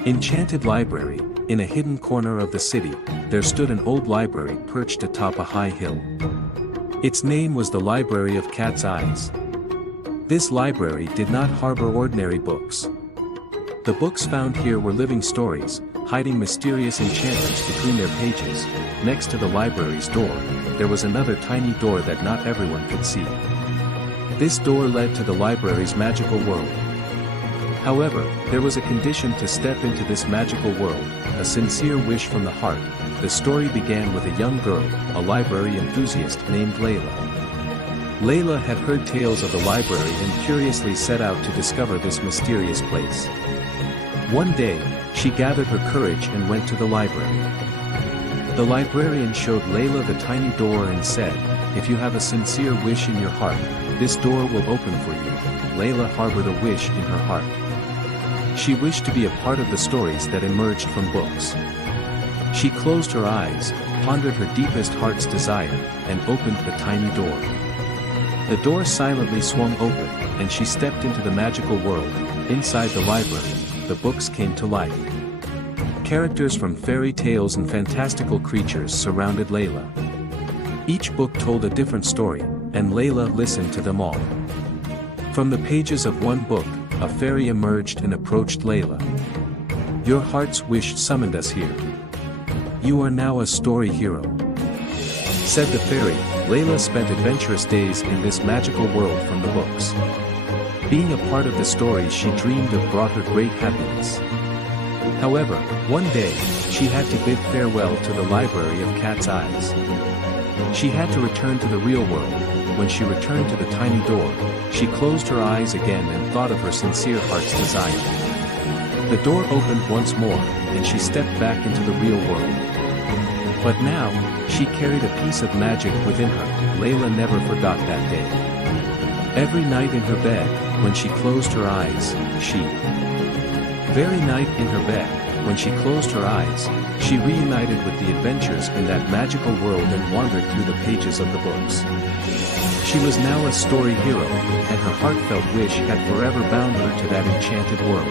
Enchanted Library. In a hidden corner of the city, there stood an old library perched atop a high hill. Its name was the Library of Cat's Eyes. This library did not harbor ordinary books. The books found here were living stories, hiding mysterious enchantments between their pages. Next to the library's door, there was another tiny door that not everyone could see. This door led to the library's magical world. However, there was a condition to step into this magical world, a sincere wish from the heart. The story began with a young girl, a library enthusiast named Layla. Layla had heard tales of the library and curiously set out to discover this mysterious place. One day, she gathered her courage and went to the library. The librarian showed Layla the tiny door and said, "If you have a sincere wish in your heart, this door will open for you." Layla harbored a wish in her heart. She wished to be a part of the stories that emerged from books. She closed her eyes, pondered her deepest heart's desire, and opened the tiny door. The door silently swung open, and she stepped into the magical world. Inside the library, the books came to life. Characters from fairy tales and fantastical creatures surrounded Layla. Each book told a different story, and Layla listened to them all. From the pages of one book, a fairy emerged and approached Layla. "Your heart's wish summoned us here. You are now a story hero," said the fairy. Layla spent adventurous days in this magical world from the books. Being a part of the stories she dreamed of brought her great happiness. However, one day, she had to bid farewell to the Library of Cat's Eyes. She had to return to the real world. When she returned to the tiny door, she closed her eyes again and thought of her sincere heart's desire. The door opened once more, and she stepped back into the real world. But now, she carried a piece of magic within her. Layla never forgot that day. Every night in her bed, when she closed her eyes, when she closed her eyes, she reunited with the adventures in that magical world and wandered through the pages of the books. She was now a story hero, and her heartfelt wish had forever bound her to that enchanted world.